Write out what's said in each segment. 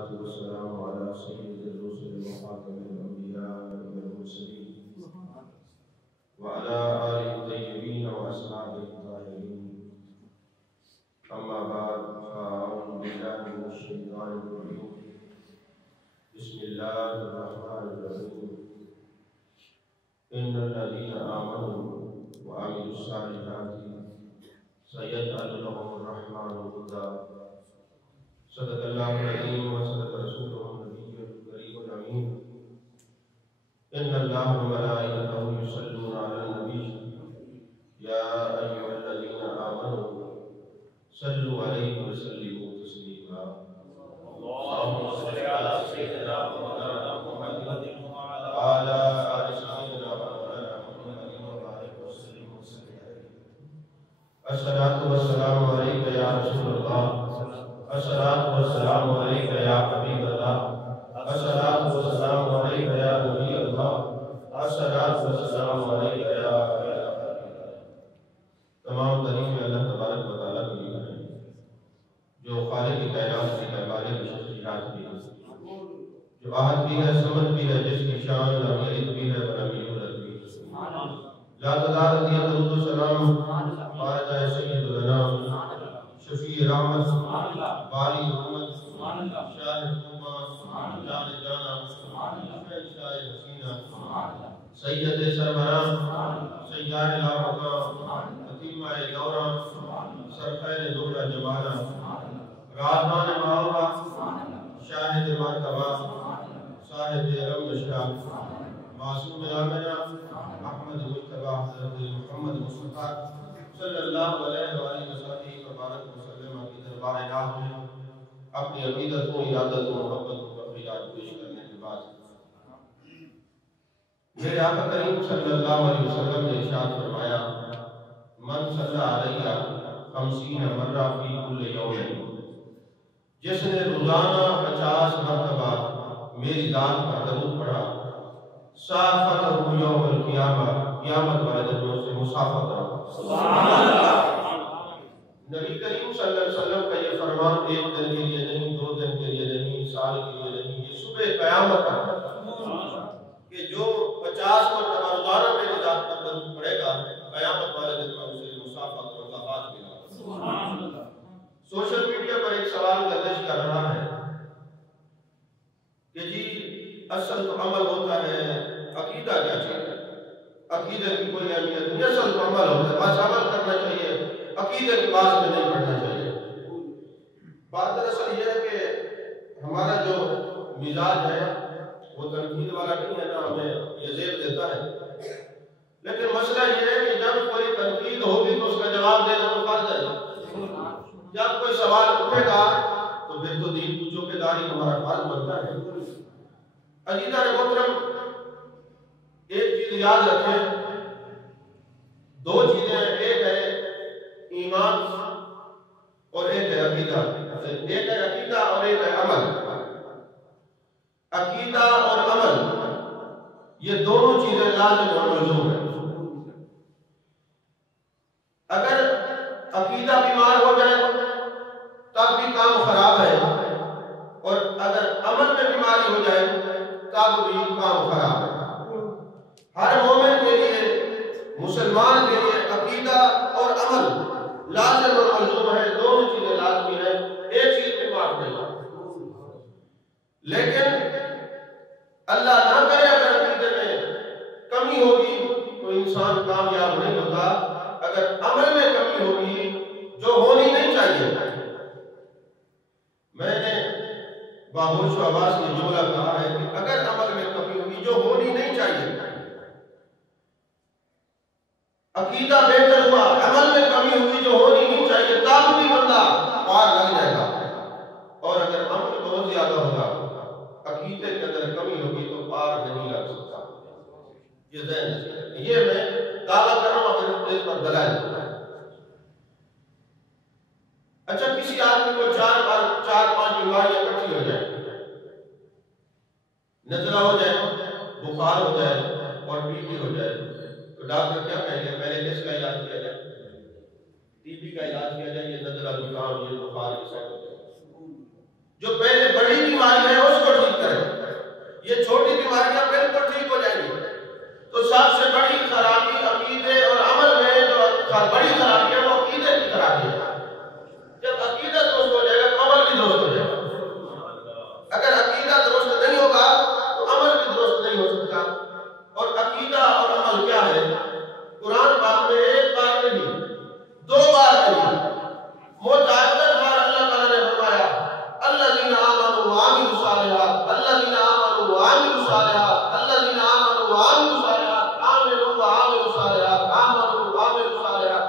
वस्सलातु वस्सलामु अला सय्यिदिर रुसुल व खातमिल अंबिया वल मुरसलीन व अला आलिहि तय्यबीन व अस्हाबिहि ताहिरीन। अम्मा बाद फ़अऊज़ु बिल्लाहि मिनश शैतानिर रजीम। बिस्मिल्लाहिर रहमानिर रहीम। इन्नल लज़ीना आमनू व अमिलुस सालिहाति सयजअलु लहुमुर रहमानु वुद्दा। सदक़ल्लाहुल अज़ीम व सदक़ रसूलुहुन नबियुल करीमुल अमीन। इन्नल्लाहा व मलाइकतहु युसल्लूना अलन नबी या अय्युहल्लज़ीना आमनू सल्लु अलैहि व सल्लिमू तस्लीमा। अल्लाहुम्मा सल्लि अला सय्यिदिना मौलाना मुहम्मदिन व अला आलि सय्यिदिना मौलाना मुहम्मदिन व बारिक व सल्लिम व सल्लिम। अस्सलातु वस्सलामु अलैका या रसूलल्लाह, अस्सलातु वस्सलामु अलैका या हबीबल्लाह, अस्सलातु वस्सलामु अलैका या नबीयल्लाह, अस्सलातु वस्सलामु अलैका या हबीबल्लाह। तमाम तारीफ़ें अल्लाह तबारक व तआला के लिए हैं जो खालिक कायनात भी है, मालिक शख्सियत भी है, जो आहद भी है, समद भी है, जिसकी शान लम यलिद भी है व लम यूलद भी है। ला तदाद दिया दरूद सलाम पारजा सय्यदुल अनाम शफी रहमत बारी उम्मत शाहिद उम्मा जान जाना शाह हसीना सैयद सरवरा सय्याद लामका फतीमा दौरा सरखैर दोहरा जमाना राज़ान मावा शाहिद मरतबा साहिब रम शाह मासूम आमिना अहमद मुज्तबा हज़रत मोहम्मद मुस्तफ़ा सल्लल्लाहु अलैहि वसल्लम की दरबार नाज़ में अपनी अक़ीदतों, इरादतों, मोहब्बतों का ख़िलाफ़ पेश करने के बाद मेरे आका करीम सल्लल्लाहु अलैहि वसल्लम ने इरशाद फरमाया, मन सल्ला अलैया 50 मर्रा फी कुल्ल यौमिन, जिसने रोज़ाना 50 मरतबा मेरी ज़ात पर दरूद पढ़ा, साफ़तहु यौमल क़ियामा, क़यामत वाले दिन में उससे मुसाफ़ा करा। सुभान अल्लाह। नबी करीम सल्लल्लाहु अलैहि वसल्लम का ये फरमान एक दिन के लिए नहीं, 2 दिन के लिए नहीं, साल के लिए नहीं, ये सुबह क़यामत तक कि जो 50 मरतबा रोज़ाना मेरी ज़ात पर दरूद पढ़ेगा, क़यामत वाले दिन में उसे मुसाफ़ा करूँगा, बात मिला। सुभान अल्लाह। सोशल मीडिया पर एक सवाल गर्दिश कर रहा है कि जी असल तो अमल होता है, अकीदा क्या चीज़ है? अकीदे की कोई अहमियत नहीं, असल तो अमल होता है, बस अमल करना चाहिए, अकीदे की बात में नहीं पढ़ना चाहिए। बात दरअसल ये है कि हमारा जो मिजाज है वो तनकीद वाला नहीं है ना, हमें ये ज़ेब देता है। लेकिन मसला ये है कि जब कोई तनकीद होगी तो उसका जवाब देना तो फर्ज है। जब कोई सवाल उठेगा तो फिर तो दीन की चौकीदारी हमारा फर्ज बनता है। अजीज़ान मोहतरम, एक चीज याद रखें, 2 चीजें हैं, एक है ईमान और एक है अकीदा। एक है अकीदा और एक है अमल। अकीदा और अमल ये दोनों चीजें लाज़िम और लज़ूम है। अगर अकीदा बीमार हो जाए तब भी काम खराब है, और अगर अमल में बीमारी हो जाए तब भी काम खराब है। हर मोमिन के लिए, मुसलमान के लिए अकीदा और अमल लाज़िम और मलज़ूम है, दोनों चीजें लाज़मी है, एक चीज भी माफ नहीं। लेकिन अल्लाह ना करे अगर अकीदे में कमी होगी तो इंसान कामयाब नहीं होता। अगर अमल में कमी होगी जो होनी नहीं चाहिए, मैंने बाहोश आवाज में जुमला कहा है कि अगर अमल में कमी होगी जो होनी नहीं चाहिए, अकीदा बेहतर हुआ, अमल में कमी हुई जो होनी नहीं चाहिए, तब भी बंदा पार लग जाएगा। और अगर अमल बहुत ज्यादा होगा, अकीदे के अंदर कमी होगी तो पार नहीं लग सकता। ये मैं दावा कर रहा हूं, अगर इस पर दलाइल। अच्छा, किसी आदमी को 4-5 बीमारियां इकट्ठी हो जाए, नज़ला हो जाए, बुखार हो जाए और टीबी हो जाए, तो डॉक्टर क्या कहेंगे? पहले किसका इलाज किया जाए? टीबी का इलाज किया जाए, ये नज़ला, जुकाम, ये बुखार, ये सब हो जाए। जो पहले बड़ी बीमारी है उसको ठीक करें, ये छोटी बीमारियां बिल्कुल ठीक हो जाएंगी। तो सबसे बड़ी खराबी अकीदे और अमल में जो बड़ी खराबी है वो अकीदे की खराबी है। जब अकीदा दुरुस्त हो जाएगा तो अमल भी दुरुस्त हो जाएगा। अगर अकीदा दुरुस्त नहीं होगा तो अमल भी दुरुस्त नहीं हो सकता। और अकीदा और अमल क्या है? कुरान पाक में एक बार नहीं, दो बार नहीं, मुतअद्दिद बार अल्लाह ताला ने फरमाया अल्लज़ीना आमनू व अमीलुस सालिहात, अल्लज़ीना आमनू व अमीलुस सालिहात, अल्लज़ीना आमनू व अमीलुस सालिहात, आमिनू व अमीलुस सालिहात, आमनू व अमीलुस सालिहात।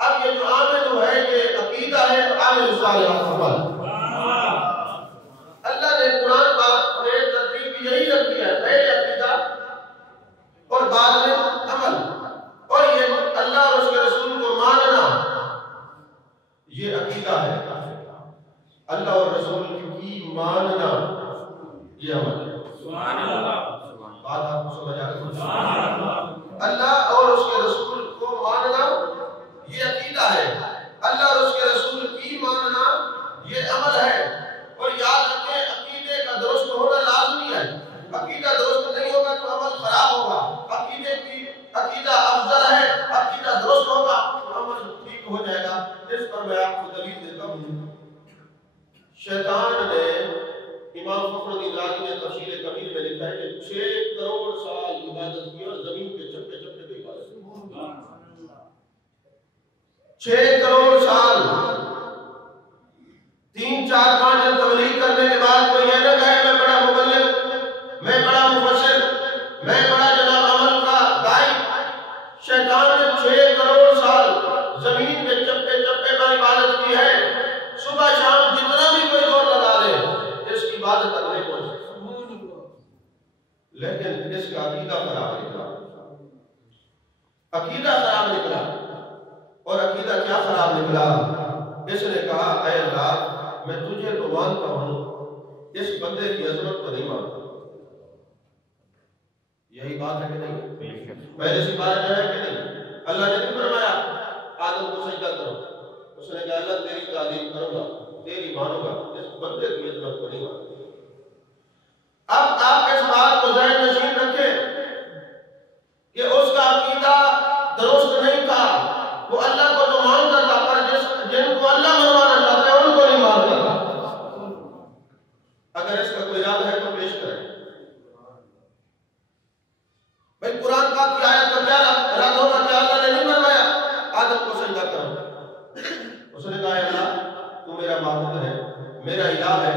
अब ये जो आमिनू है ये अकीदा है, अमीलुस सालिहात अमल। अल्लाह ने कुरान पाक में तरतीब यही रखी है, पहले अकीदा और बाद में अमल। और ये अल्लाह और उसके रसूल को मानना ये अकीदा है, अल्लाह और रसूल की मानना ये अमल है। सुभान अल्लाह, बात आपको समझ आ रही? अल्लाह और उसके रसूल को मानना ये अकीदा है, अल्लाह और उसके रसूल की मानना ये अमल है। और याद रखें अकीदे का दुरुस्त होना लाजमी है। अकीदा दुरुस्त नहीं होगा तो अमल खराब होगा। अकीदा अफजल है, अकीदा दुरुस्त होगा तो अमल ठीक हो जाएगा। इस पर मैं आपको दलील देता हूँ। शैतान ने, इमाम फखरुद्दीन राज़ी ने तफसीर कबीर में लिखा है कि 6 करोड़ साल इबादत की और जमीन के चप्पे चप्पे पे इबादत की। 6 करोड़ साल, 3, 4, 5 दिन तबलीग करने के बाद कोई ये न कहे मैं बड़ा मुबल्लिग, मैं बड़ा मुफस्सिर, मैं बड़ा जनाब अमल का दाई। शैतान ने 6 करोड़ साल जमीन के चप्पे चप्पे पर इबादत की है। सुबह शाम जितना भी कोई जोर लगा ले इसकी इबादत तक नहीं पहुंच सकता। लेकिन इसका अकीदा खराब निकला, अकीदा खराब निकला। और अकीदा क्या खराब निकला? इसने कहा ऐ अल्लाह मैं तुझे तो मानता हूं, इस बंदे की अजमत को नहीं मानता। यही बात है कि नहीं? पहले से बात है कि नहीं? अल्लाह ने भी फरमाया आदम को सजदा करो, उसने कहा अल्लाह तेरी तारीफ करूंगा, तेरी मानूंगा, इस बंदे की अजमत को नहीं मानूंगा। अब आप इस बात को ज़हन नशीन रखें कि उसका अकीदा दुरुस्त नहीं था। वो अल्लाह को तो मानता था पर जिनको अल्लाह मनवाना चाहते हैं उनको नहीं मानता था। अगर इसका कोई इरादा है तो पेश करें। भाई कुरान पाक की आयत का क्या इरादा होगा? क्या अल्लाह ने नहीं फरमाया आदम को सजदा करो? उसने कहा अल्लाह तू मेरा माबूद है, मेरा इलाह है,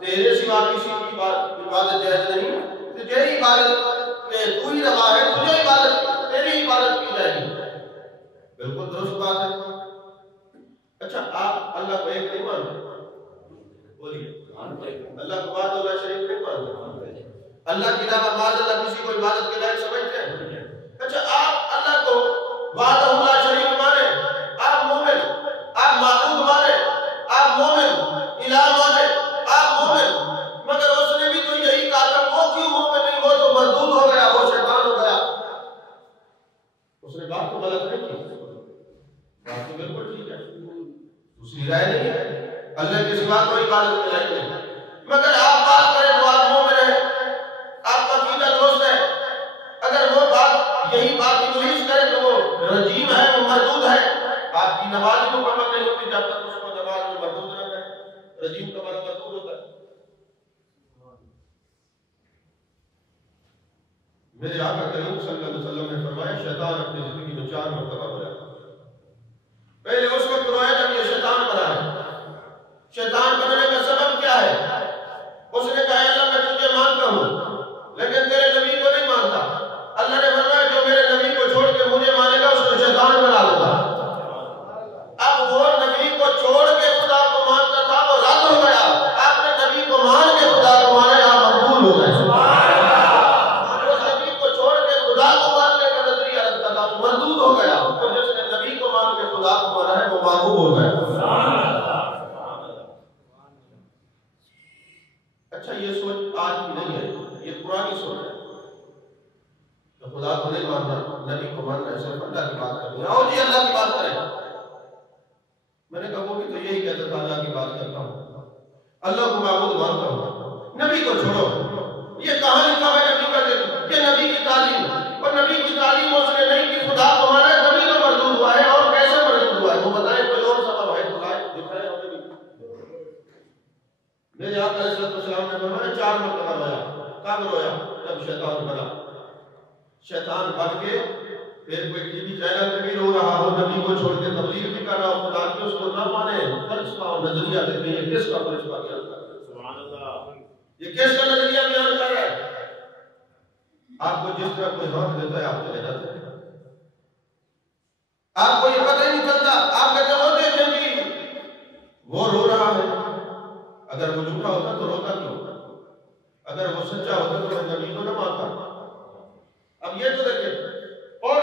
तेरे सिवा किसी की इबादत जायज नहीं, तुझे इबादत तू ही रवा है, तुझे इबादत, तेरी इबादत की जाएगी। बिल्कुल दुरुस्त बात है। अच्छा आप अल्लाह को एक नहीं मानते? बोलिए, अल्लाह को बाद अल्लाह शरीक नहीं मानते? अल्लाह के अलावा बाद अल्लाह किसी को इबादत के लायक समझते हैं? अच्छा आप अल्लाह को बाद अल्लाह शरीक माने, आप मोमिन, आप माबूद माने, आप मोमिन, इलाह माने, आप मोमिन, मगर उसने भी तो यही कहा था वो क्यों मोमिन नहीं? वो तो मरदूद हो गया, वो शैतान हो गया। उसने बात तो गलत नहीं की, बात तो बिल्कुल ठीक है, दूसरी राय नहीं है। अल्लाह के सिवा कोई इबादत के लायक नहीं, मगर आप बात करें तो आप मोमिन है, आपका अकीदा दुरुस्त है। अगर वो बात यही बात इब्लीस करे तो वो रजीम है, वो मरदूद है। आपकी नमाज ही मुकम्मल नहीं होती जब तक उसको नमाज में मरदूद न करे। रजीम का मतलब मरदूद होता है। मेरे आका करीम सल्लल्लाहु अलैहि वसल्लम ने फरमाया शैतान अपनी जिंदगी में 4 मरतबा रोया। पहले उस वक्त रोया जब ये शैतान बना है। शैतान बनने का सबब क्या है? उसने कहा अल्लाह मैं तुझे मानता हूं लेकिन तेरे नबी को नहीं मानता। अल्लाह ने फरमाया जो मेरे नबी को छोड़ के मुझे मानेगा उसको शैतान बना दूंगा। अब वो नबी को छोड़ के खुदा को मानता था, वो रद्द हो गया। आपने नबी को मान के खुदा को माना, आप मकबूल हो गए। उस नबी को छोड़ के खुदा को मानने का नजरिया रखता था, वो मरदूद हो गया। तो जिसने नबी को मान के खुदा को माना है वो महबूब हो गया। अच्छा ये सोच आज की नहीं है, ये पुरानी सोच है। तो खुदा को नहीं मानना, नबी को मानना है, सिर्फ अल्लाह की बात करनी है। आओ जी अल्लाह की बात करें। मैंने कहा वो भी तो यही कहता था अल्लाह की बात करता हूँ, अल्लाह को माबूद मानता हूँ। नबी को छोड़ो, ये कहां लिखा है नबी का जिक्र, ये नबी की तालीम, और नबी की तालीम उसने नहीं की, खुदा को माना तभी तो मरदूद हुआ है। और कैसे मरदूद हुआ है वो बताएं, कोई और सबब है तो लाए दिखाए हमें भी। मेरे आका अलैहिस्सलाम ने फरमाया 4 मरतबा रोया। कब रोया? जब शैतान बना। शैतान बन के फिर कोई टीवी चैनल पे भी रो रहा हो, नबी को छोड़ के तबलीग भी कर रहा हो, खुदा की उसको ना माने, फर्ज का नजरिया देते हैं, किसका फर्ज का बयान कर रहा है? सुभान अल्लाह। ये किसका नजरिया बयान कर रहा है? आपको जिस तरह कोई हाथ देता है आप चले जाते हैं, आपको ये पता ही नहीं चलता, आप कहते हो देखेंगी वो रो रहा है। अगर वो झूठा होता तो रोता क्यों? अगर वो सच्चा होता तो नबी को न मानता। अब ये तो देखें, और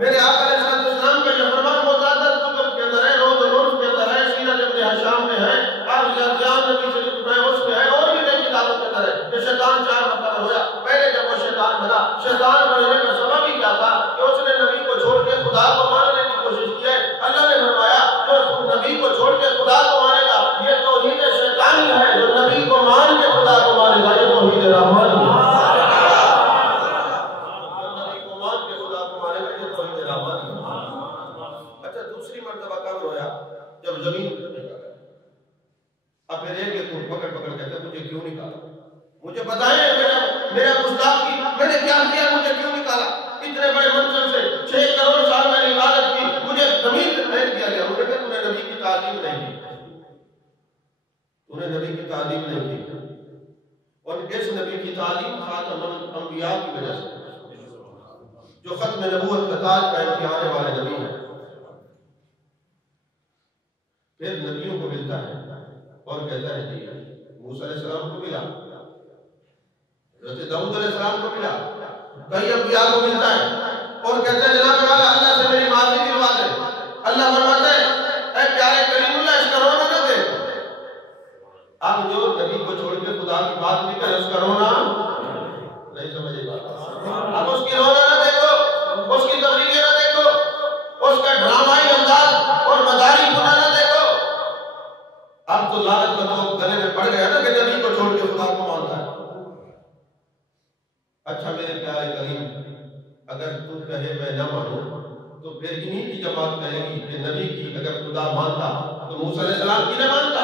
मेरे आका अलैहिस्सलाम का ये फरमान मुतअद्दिद कुतुब के अंदर है, रोज़ के अंदर है, सीरत इब्न हिशाम में है, अब यान नबी शरीफ में उसमें है, और भी कई किताबों के अंदर है कि शैतान 4 मरतबा रोया। पहले जब वो शैतान बना, शैतान बनने का सबब ही क्या था कि उसने नबी को छोड़ के खुदा को मानने की कोशिश की है। अल्लाह ने फरमाया जो नबी को छोड़ के खुदा को मानेगा ये तौहीद शैतानी है, जो नबी को मान के खुदा को मानेगा ये तौहीद रहमानी है। अच्छा, दूसरी मर्तबा कब रोया? जब जमीन पे निकाला। अब फिर एक पकड़ कहते मुझे क्यों निकाला? मुझे बताएं, मेरा गुस्ताखी मैंने क्या किया, मुझे क्यों निकाला? इतने बड़े मंजिल से 6 करोड़ साल मैंने इबादत की, मुझे जमीन पे फेंक दिया गया। मुझे कहते तूने नबी की तालीम नहीं की, तूने नबी की तालीम नहीं की। और इस नबी की तालीम खातमुल अंबिया की वजह से, जो खत्म नबूवत का ताज पहन के आने वाले नबी हैं, फिर नबियों को मिलता है और कहता है जी मूसा अलैहिस्सलाम को मिला, हज़रत दाऊद अलैहिस्सलाम को मिला, कई अंबिया को मिलता है और कहता है जनाब वाला अल्लाह से मेरी माफी दिलवा दे। अल्लाह फरमाता है ऐ प्यारे करीमुल्लाह इसका रोना न दे। अब जो नबी को छोड़ के खुदा की बात नहीं करे उसका रोना नहीं समझेगा। अब उसकी रोना न देखो, उसकी तबलीग न देखो, उसका ड्रामाई अंदाज और मजारी गुना न देखो। अब तो लानत का तो गले में पड़ गया ना कि नबी को छोड़ के खुदा को मानता है। अच्छा मेरे प्यारे करीम, अगर तू कहे मैं न मानूं तो फिर इन्हीं की जमात कहेगी कि नबी की अगर खुदा मानता तो मूसा अलैहिस्सलाम की न मानता।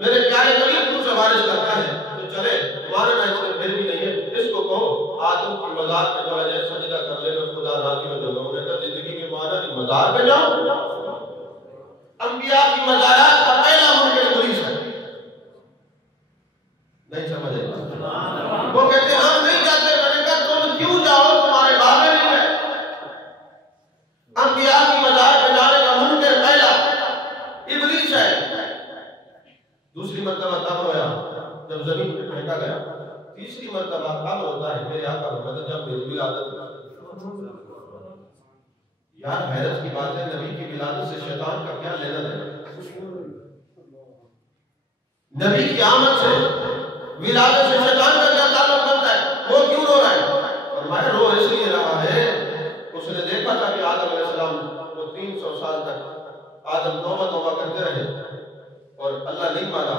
मेरे प्यारे करीम, तू सिफारिश करता है तो चले, मानना इसमें फिर भी नहीं है। इसको कहो आदम की मज़ार पे चला जाए, सजदा कर ले, मैं खुदा राजी हो जाऊंगा। उन्होंने कहा जिंदगी में माना नहीं, मज़ार पे जाओ। अंबिया की मज़ारात का पहला मुनकर इब्लीस है। नहीं समझेगा? वो कहते हैं हम नहीं जाते। मैंने कहा तुम क्यों जाओ, तुम्हारे बाबे नहीं है। अंबिया की मज़ार पे जाने का मुनकर पहला इब्लीस है। दूसरी मर्तबा तब रोया जब जमीन पे फेंका गया। तीसरी मर्तबा कब होता है? मेरे आका मतलब जब मेरी विलादत। यार हैरत की बात है, नबी की विलादत से शैतान का क्या लेना देना? नबी की आमद से विलादत से शैतान का क्या ताल्लुक बनता है? वो क्यों रो रहा है? फरमाया रो इसलिए रहा है, उसने देखा था कि आदम अलैहिस्सलाम वो 300 साल तक आदम तौबा करते रहे और अल्लाह नहीं माना।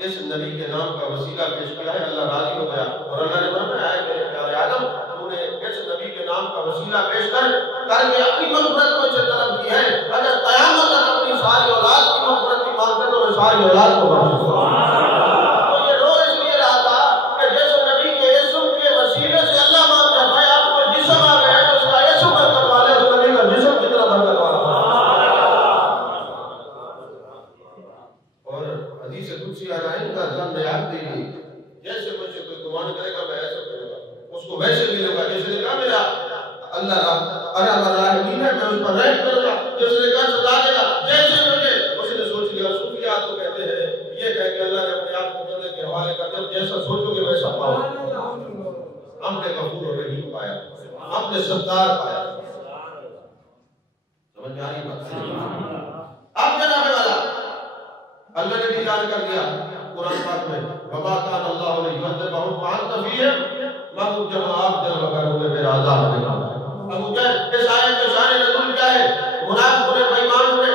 इस नबी के नाम का वसीला पेश किया है, अल्लाह राजी हो गया और अल्लाह ने फरमाया है मेरे प्यारे आदम, तूने इस नबी के नाम का वसीला पेश कर ताकि अपनी मग़फ़िरत को इसे तलब की है। अगर क़यामत तक अपनी सारी औलाद की मग़फ़िरत की मांगते तो मैं सारी औलाद को बख्श दूंगा। तो ये रो इसलिए रहा था कि जिस नबी के इस्म के वसीले से अल्लाह मान जाता है, आपको जिस्म आ गया तो उसका इस्म बरकत वाला है, उस नबी का जिस्म कितना बरकत वाला है। और हदीस कुदसी आ रहा है इनका ज़म याद दीजिए, जैसे मुझसे कोई गुमान करेगा मैं ऐसा करूंगा, उसको वैसे मिलेगा जैसे कहा मेरा अल्लाह अरामीन है, मैं उस पर रहम करूंगा। जिसने कहा सजा देगा जैसे मुझे, उसने सोच लिया। सूफिया तो कहते हैं ये कह के अल्लाह ने अपने आप को बंदे के हवाले कर दिया, जैसा सोचोगे वैसा पाओगे। हमने गफूर और रहीम पाया, हमने सत्तार पाया। समझ आ रही बात? अब जनाब वाला अल्लाह ने भी ऐलान कर दिया कुरान पाक में, वमा कान अल्लाहु लियुअज़्ज़िबहुम व अंत फ़ीहिम मा कुन्त जमाअत जल वकरूम मेरा अज़ाब देगा। अब इस आयत में शान नज़ूल क्या है? मुनाफिकों ने, बेईमानों ने,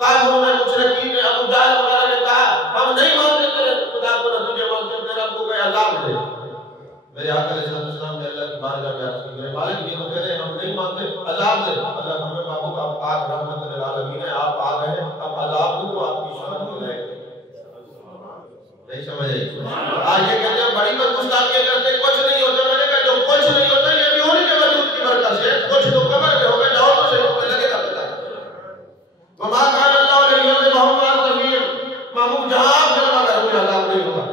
काफिरों ने, मुशरिकीन ने, अबू जहल वगैरह ने कहा हम नहीं मानते तेरे खुदा को, न तुझे मानते, तेरे रब को दे। अल्लाह हमें बाबू का पाक रहमत लिल आलमीन है, आप आ गए, अब अज़ाब दूं तो आपकी शान हो जाएगी। नहीं समझ आई? आज ये कहते हैं बड़ी पर गुस्ताखी करते कुछ नहीं होता। मैंने कहा जो कुछ नहीं होता ये भी होने के वजूद की बरकत से, कुछ तो कब्र में होगा, जाओ तो सही तुम्हें लगेगा पता। वमा कान अल्लाह लियुज़िबहुम व अंतम फ़ीहिम, मामूम जहां आप जलवा कर कोई अज़ाब नहीं होगा।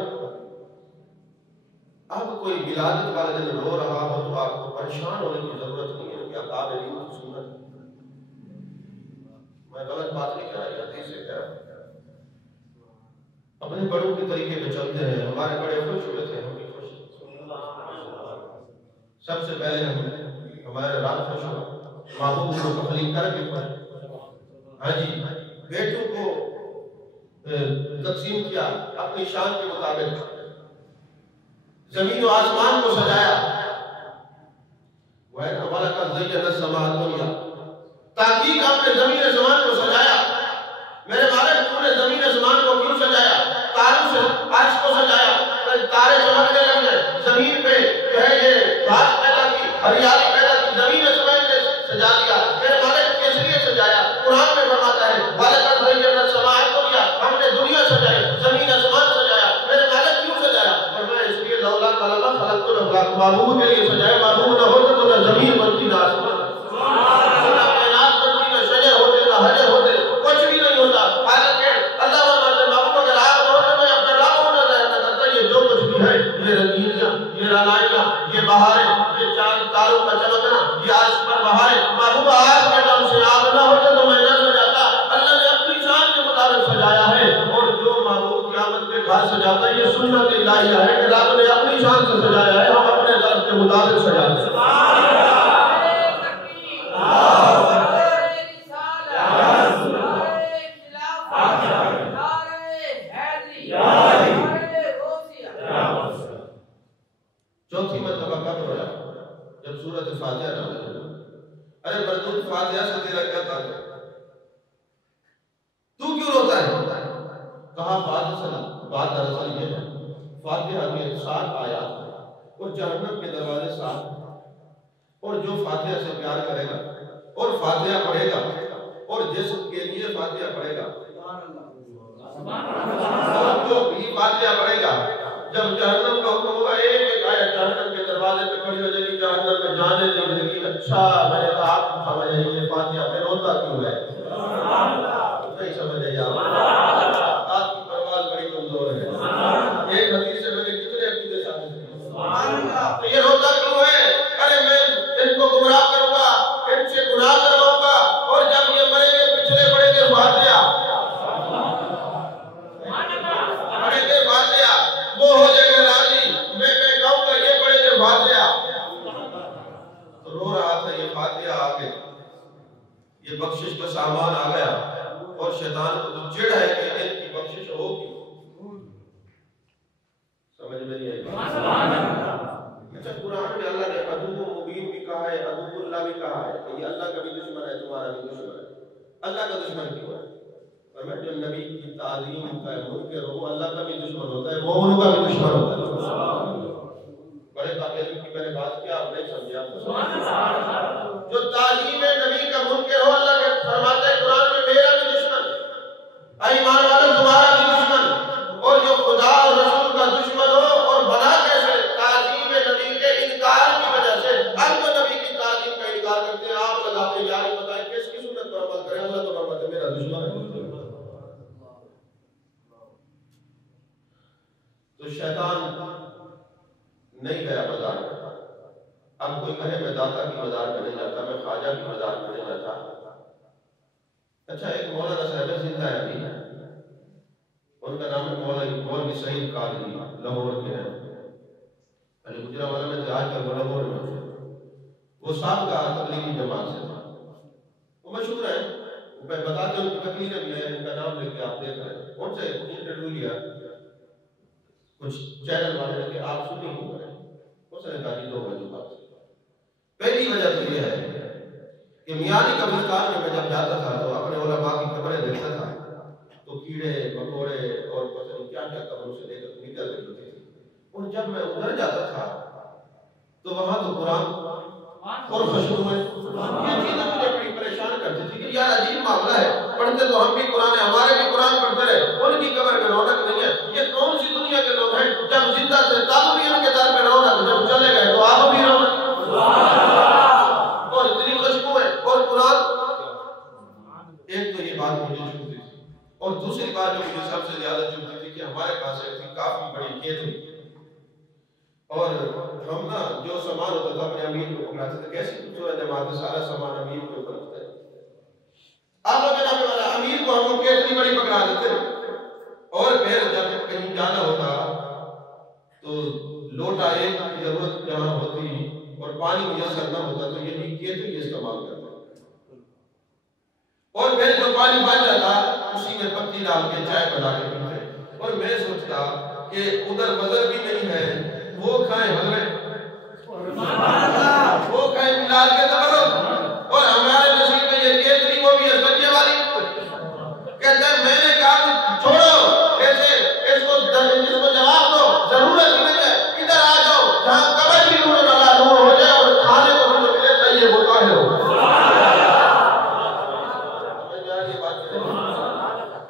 अब कोई विलादत वाले दिन रो रहा हो तो आपको परेशान होने की जरूरत नहीं है, क्या काबिल की सुन्नत। मैं गलत बात नहीं कह रहा, हदीस से कह रहा। अपने बड़ों के तरीके पे चलते हैं, हमारे बड़े खुश हुए थे, हम भी खुश। सबसे पहले हम हमारे रात खुश हुआ, महबूब को तकलीफ करके खुश। हाँ जी, बेटों को तकसीम किया अपनी शान के मुताबिक, जमीन और आसमान को सजाया। वह वाला का ज़य्यना समाअ दुनिया, ताकि आपने जमीन आसमान को सजाया। मेरे मालिक तूने जमीन आसमान को क्यों सजाया? तारों से अर्श को सजाया, तारे चमकने लग गए, जमीन पे जो है ये घास पैदा की, हरियाली पैदा की, जमीन आसमान ने सजा दिया। मेरे मालिक किस लिए सजाया? कुरान में फरमाता है वाला का ज़य्यना समाअ दुनिया, हमने दुनिया सजाई, जमीन आसमान सजाया। मेरे मालिक क्यों सजाया? और मैं इसलिए लौला कलमा खलक़तुल अफ़लाक, महबूब के लिए सजाया। महबूब ना होते तो ना जमीन बनती ना आसमान, ना कायनात बनती, ना शजर होते, ना हजर होते, कुछ भी नहीं होता। हालांकि अल्लाह फरमाते महबूब अगर आप न होते मैं अपने राहों में ज़ाहिर न करता। ये जो कुछ भी है, ये रंगीनियां, ये रंगाइयां, ये बहारें, ये चांद तारों का चमकना, ये आर्श पर बहारें, महबूब आपके नाम से आप न होते तो मैं न सजाता। अल्लाह ने अपनी शान के मुताबिक सजाया है। और जो महबूब क़यामत में घर सजाता है, ये सुन्नत इलाहिया है कि रब ने अपनी शान से सजाया है, हम अपने ज़र्फ़ के मुताबिक सजाते हैं। चौथी मरतबा कब रोया? जब सूरत फातिहा नाज़िल हुई। अरे मरदूद फातिहा से तेरा क्या ताल्लुक? तू क्यों रोता है? कहा बात दरअसल ये है, फातिहा में 7 आयात है और जहन्नम के दरवाजे 7 हैं। और जो फातिहा से प्यार करेगा और फातिहा पढ़ेगा और जिसके लिए फातिहा पढ़ेगा और जो भी फातिहा पढ़ेगा, जब जहन्नम का हुक्म होगा, एक आयत जहन्नम के दरवाजे पे खड़ी हो जाएगी, जहन्नम में जाने देगी। अच्छा मैंने कहा आप समझ आइए फातिहा में रोता क्यों है? नहीं समझ आइए आपकी परवाज़ बड़ी कमजोर है। एक हदीस से मैंने कितने अकीदे शामिल किए। तो ये रोता क्यों है? अरे मैं इनको गुमराह करूंगा, इनसे गुनाह करवाऊंगा, और जब ये मरेंगे पिछले पड़ेंगे फातिहा, पढ़ेंगे फातिहा, वो हो जाएगा राजी, मैं कहूंगा ये पढ़ेंगे फातिहा। तो रो रहा था, ये फातिहा आ गई, ये बख्शिश का सामान आ गया, और शैतान को तो चिढ़ है कि इनकी बख्शिश होगी। समझ में नहीं आई? अच्छा, कुरान में अल्लाह ने अदुव्वुन मुबीन भी कहा है, अदुव्वुल्लाह भी कहा है कि ये अल्लाह का भी दुश्मन है, तुम्हारा भी दुश्मन है। अल्लाह का दुश्मन क्यों है? और मैं जो नबी की तालीम का मुनकर हो, अल्लाह का भी दुश्मन होता है, मोमिनों का भी दुश्मन होता है। बड़े काबिल की मैंने बात किया, आप नहीं समझे। जो तालीम नबी का मुनकर हो, अल्लाह के फरमाते हैं कुरान में मेरा भी दुश्मन, ईमान वालों तुम्हारा भी दुश्मन। और जो खुदा और रसूल का दुश्मन हो, और बना कैसे? तालीम नबी के इनकार की वजह से। हम तो नबी की तालीम का इनकार करते हैं, आप लगाते हैं यार बताएं किसकी सुन्नत पर अमल करें? अल्लाह तो फरमाते मेरा दुश्मन है। तो शैतान नहीं गया बाजार में। अब कोई कहे मैं दाता की मजार में नहीं जाता, मैं ख्वाजा की मजार में नहीं जाता। अच्छा, एक मौलाना साहब जिंदा है अभी, उनका नाम है मौलवी सईद कादरी, लाहौर के हैं। अली गुजरा वाला में आज कल लाहौर में, वो साहब का तबलीगी जमात से था, वो मशहूर है। मैं बताते उनकी तकलीफें भी है, उनका नाम लेके आप देख रहे हैं। उनसे इंटरव्यू लिया, कुछ चैनल वाले ने कि आप सुनी क्यों करें? उसने कहा कि 2 वजूहात। पहली वजह तो यह है कि मियानी कब्रिस्तान में मैं जब जाता था तो अपने उलमा की कब्रें देखता था, तो कीड़े मकोड़े और पता नहीं क्या क्या कब्रों से लेकर निकल रही थी। और जब मैं उधर जाता था तो वहां तो कुरान और खुशबू है। ये चीजें मुझे बड़ी परेशान करती थी कि यार अजीब मामला है, पढ़ते तो हम भी कुरान है, हमारे भी कुरान पढ़ते रहे, उनकी कब्र में रौनक नहीं है। ये कौन सी दुनिया के लोग हैं, जब जिंदा थे तब भी उनके दर पे रौनक, जब चले गए तो आप भी रौनक। और इतनी खुशबू है और कुरान। एक तो ये बात मुझे चुभती थी, और दूसरी बात जो मुझे सबसे ज्यादा चुभती थी कि हमारे पास एक थी काफी बड़ी केतली, और हम ना जो सामान होता था अपने अमीर को पकड़ाते थे। कैसी खूबसूरत जमात है, सारा सामान अमीर को रखते हैं। आप जनाब वाला अमीर को हम केतली बड़ी पकड़ा देते, और फिर जब कहीं जाना होता तो लोटा एक की जरूरत जहाँ होती और पानी मुयसर न होता तो यही केतली इस्तेमाल करते, और फिर जो पानी बच जाता उसी में पत्ती डाल के चाय बना के पीते। और मैं सोचता कि उधर वजन भी नहीं है, वो खाए हलवे, वो खाए मिलाल के तबरुक, और हमारे नसीब में ये केतली वो भी असलियत वाली। कहते हैं मैंने कहा छोड़ो, ऐसे इसको जवाब दो, जरूरत नहीं है, इधर आ जाओ जहाँ कबर भी नूर लगा नूर हो जाए और खाने को नूर मिले, चाहिए वो काहे हो।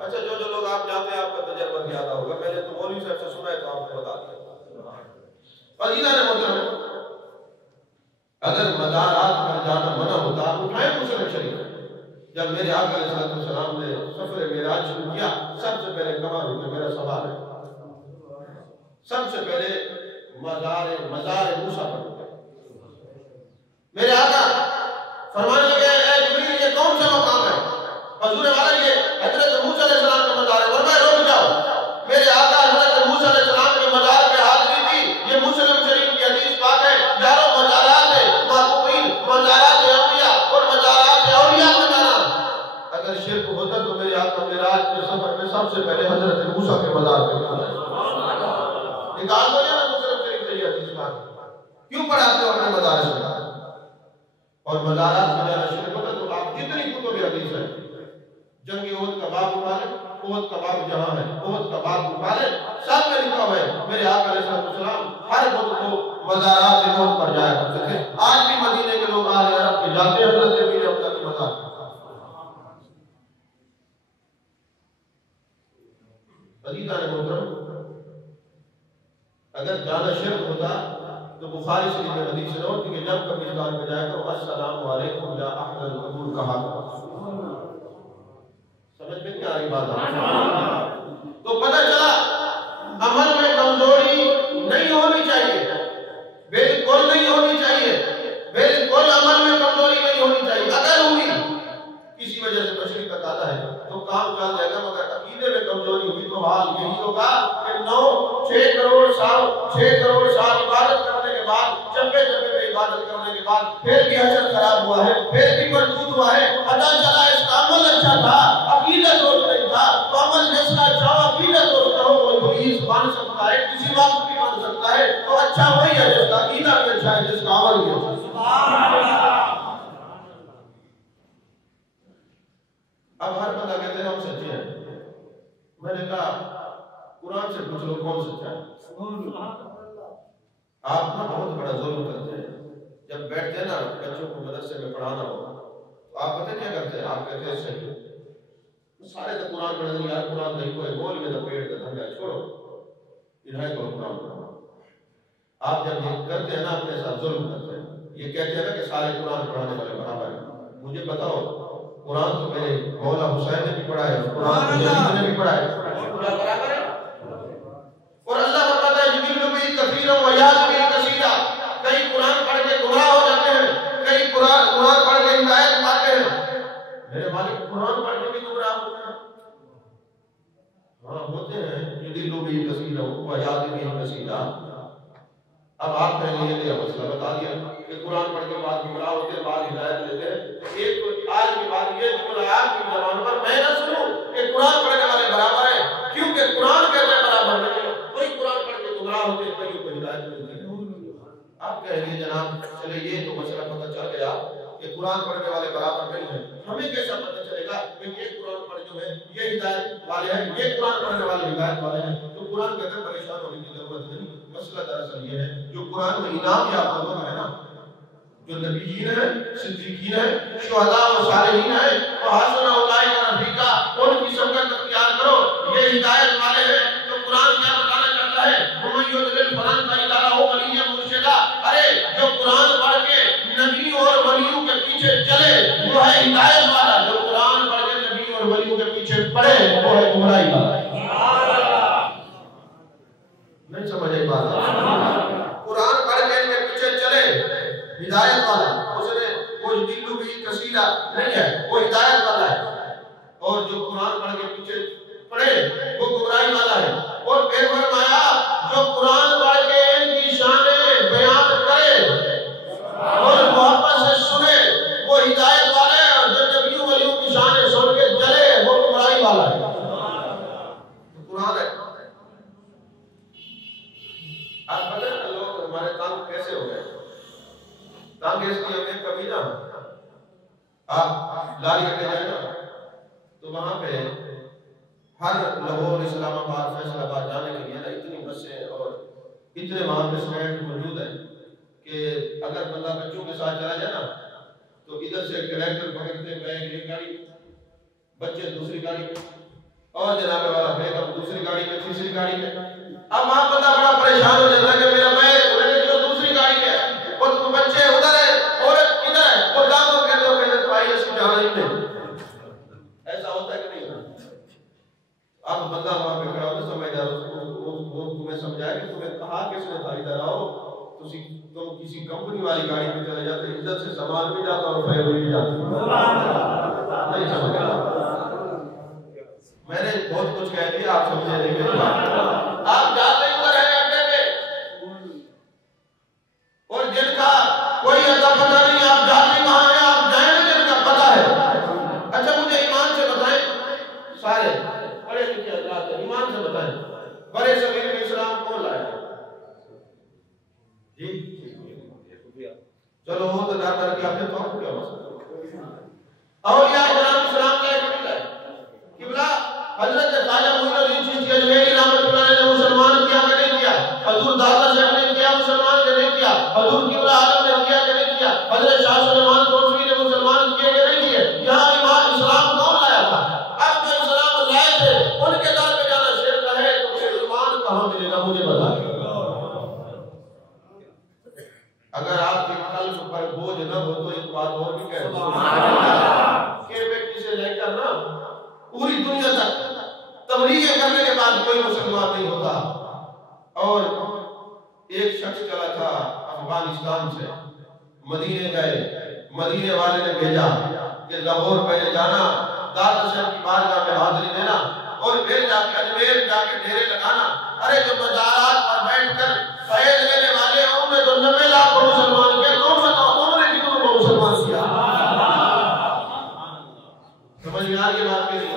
अच्छा, जो लोग आप जाते हैं आपका तजर्बा ज्यादा होगा, मैंने तो मौलवी साहब से सुना है तो आपको बता दिया। अगर मज़ारात पर जाना मना होता उठाए मुस्लिम शरीफ। जब मेरे आका अलैहिस्सलाम ने सफर मेराज शुरू किया, सबसे पहले कमाल होकर मेरा सवाल है, सबसे पहले मज़ार मूसा पर मेरे आका फरमाने लगे, ऐ जिब्रील ये कौन सा मकाम है? हजूर वाला ये हजरत मूसा अलैहिस्सलाम का मज़ार है। और मैं रुक जाओ, मेरे आका हजरत मूसा अलैहिस्सलाम के मज़ार पे हाजिरी दी। ये मुस्लिम शरीफ की हदीस पाक है, यारों मज़ारात है माकूबीन, मज़ारात है अंबिया और मज़ारात है औलिया का जाना। अगर शिर्क होता तो मेरे आका मेराज के सफर में सबसे पहले हजरत मूसा के मज़ार पे जाना। निकाल दो ना मुस्लिम शरीफ से ये हदीस पाक, क्यों पढ़ाते हो अपने मज़ार से? और मज़ारात में जाना शिर्क होता तो आप जितनी कुतुब हदीस है, जंग ओहद का बाब उठा ले, ओहद का बाब जहां है ओहद का बाब उठा ले, सब में लिखा हुआ है मेरे आका अलैहिस्सलाम हर वक्त को मज़ारात ओहद पर जाया करते थे। आज भी मदीने के लोग आले अरब के जाते हैं हजरत अमीर अब्दुल्ला के मज़ार। अजीज़ान मोहतरम, अगर जाना शिर्क होता तो बुखारी शरीफ में हदीस है कि जब कब्रिस्तान में जाए तो अस्सलामु अलैकुम या अहलल कबूर कहा। समझ में क्या आ रही बात है? तो पता चला अमल में कमजोरी नहीं होनी चाहिए, बिल्कुल नहीं होनी चाहिए, बिल्कुल अमल में कमजोरी नहीं होनी चाहिए। अगर हुई किसी वजह से मशरिक तक आता है तो काम चल जाएगा, मगर अकीदे में कमजोरी हुई तो हाल यही होगा कि 6 करोड़ साल इबादत करने के बाद, चंबे पे इबादत करने के बाद फिर भी हशर खराब हुआ है, फिर भी मरदूद हुआ है। पता चला इसका अमल अच्छा था, अकीदा दोस्त नहीं था। तो अमल जिसका अच्छा हो, अकीदा दोस्त हो, वो इब्लीस बन सकता है, किसी वक्त भी बन सकता है। तो अच्छा वही है जिसका अकीदा भी अच्छा है, जिसका अमल भी अच्छा है। अब हर बंदा कहते हैं हम सच्चे हैं। मैंने कहा कुरान से पूछ लो कौन सच्चा है। आप ना बहुत बड़ा जुल्म करते हैं। जब बैठते हैं ना बच्चों को मदरसे में पढ़ाना हो तो आप पता क्या करते हैं? आप कहते हैं सही सारे तो कुरान पढ़ नहीं यार, कुरान नहीं कोई बोल में तो पेट का धंधा छोड़ो, इन्हें को कुरान पढ़ो। आप जब ये करते हैं ना अपने साथ जुल्म करते हैं। ये कहते हैं ना कि सारे कुरान पढ़ाने वाले बराबर हैं। मुझे बताओ कुरान तो मेरे मौला हुसैन ने भी पढ़ा है, कुरान यजीद ने भी पढ़ा है, बराबर है। और अल्लाह फरमाता है युदिल्लु बिही कसीरन व यहदी बिही कसीरा। कई कुरान पढ़ के गुमराह हो जाते हैं, कई कुरान पढ़ के हिदायत पाते हैं। मेरे मालिक कुरान पढ़ के भी गुमराह होते हैं। हाँ होते हैं, युदिल्लु बिही कसीरन व यहदी बिही कसीरा। अब आप कहेंगे ये मसला बता दिया कि कुरान पढ़ के बाद गुमराह होते हैं, बाद हिदायत लेते हैं। एक तो आज के बाद ये जुमला आपकी ज़बान पर मैं ना सुनूं कि कुरान पढ़ने वाले बराबर है, क्योंकि कुरान कहते बराबर नहीं है। कोई कुरान पढ़ के गुमराह होते हैं, कई को हिदायत मिलती है। आप कहेंगे जनाब चले ये तो मसला पता चल गया कि कुरान पढ़ने वाले बराबर नहीं है, हमें कैसा पता चलेगा कि ये कुरान पढ़ जो है ये हिदायत वाले हैं, ये कुरान पढ़ने वाले हिदायत वाले हैं? तो कुरान कहते हैं परेशान होने की जरूरत नहीं। मसला दरअसल ये है जो कुरान में इनाम याफ्ता लोग है ना, जो नबीयीन है, सिद्दीकीन है, शुहदा और सालिहीन है, और हसन उलाइका रफीका, उनकी संगत अख्तियार करो। ये हिदायत वाले हैं। तो कुरान क्या बताना चाहता है? मुमय्यिज़ुल फरन का इदारा हो वली मुर्शिदा। अरे जो कुरान पढ़ के नबी और वलियों के पीछे चले वो है हिदायत वाला। जो कुरान पढ़ के नबी और वलियों के पीछे पढ़े वो है गुमराही वाला। नहीं समझ आई बात? कुरान पढ़ के इनके पीछे चले हिदायत वाला, उसने कोई दिल्लू भी कसीदा नहीं है, वो हिदायत वाला है। और जो कुरान पढ़ के पीछे पढ़े वो गुमराही वाला है। और फिर फरमाया जो कुरान पढ़ के इनकी शानें बयान करे और मोहब्बत से सुने वो हिदायत वाला है। और जो नबियों वलियों की शानें सुन के चले वो गुमराही वाला है। तो कुरान है। आप पता है लोग हमारे तंग कैसे हो गए? तंग इसलिए हमें कभी ना, आप लारी कटे जाए ना तो वहां पे हर लाहौर, इस्लामाबाद, फैसलाबाद जाने के लिए ना इतनी बसें और इतने वहां पे स्टैंड मौजूद है कि अगर बंदा बच्चों के साथ चला जाए ना तो इधर से कलेक्टर पकड़ते बैग एक गाड़ी, बच्चे दूसरी गाड़ी में, और जनाब वाला बेगम दूसरी गाड़ी में, तीसरी गाड़ी में। अब वहां बंदा बड़ा परेशान हो जाता है कि मेरा बैग जो दूसरी गाड़ी में है और तो बच्चे उधर है, औरत किधर है, वो दामों के लोग कहते भाई इसको जाना ही नहीं। ऐसा होता है कि नहीं? अब बंदा वहां पे खड़ा होता समझदार वो तुम्हें समझाया कि तुम्हें कहा किसने था इधर आओ, तुम किसी कंपनी वाली गाड़ी में चले जाते, इज्जत से सामान भी जाता और पैर भी जाता। नहीं समझ आया? मैंने बहुत कुछ कह दिया, आप समझे नहीं। आप जाते उधर है अड्डे पे और जिनका कोई अता पता नहीं, आप जाते कहां हैं, आप जाएंगे जिनका पता है। अच्छा मुझे ईमान से बताएं, सारे बड़े लिखे हजरात हैं, ईमान से बताएं बड़े सगीर में इस्लाम कौन लाया? जी चलो वो तो ना करके आपने तो क्या मसला और या इस्लाम का किबला किबला हजरत ख्वाजा मुइनुद्दीन चिश्ती अजमेरी रहमतुल्लाह अलैह ने मुसलमान किया कि नहीं किया? हजूर दाता साहब ने किया मुसलमान के नहीं किया? हजूर किबला आलम ने किया कि नहीं किया? हजरत शाह सुलेमान तौसीफी ने मुसलमान किए कि नहीं किए? यहाँ ईमान इस्लाम कौन लाया था? अब जो इस्लाम लाए थे उनके दर पे जाना शिर्क है, तो फिर ईमान कहाँ मिलेगा? मुझे बता। अगर आपके कल्ब पर बोझ न हो तो एक बात और भी कह के व्यक्ति से लेकर ना पूरी दुनिया तक तबलीग करने के बाद कोई मुसलमान नहीं होता। और एक शख्स चला था अफगानिस्तान से, मदीने गए, मदीने वाले ने भेजा कि लाहौर पहले जाना, दाता साहब की बारगाह में हाजिरी देना और फिर जाके अजमेर जाके डेरे लगाना। अरे जो मज़ारात पर बैठकर फैज़ लेने वाले हैं उनमें तो 90 लाख मुसलमान के, तुम बताओ तुमने कितनों को मुसलमान किया? समझ में आ रही बात मेरी?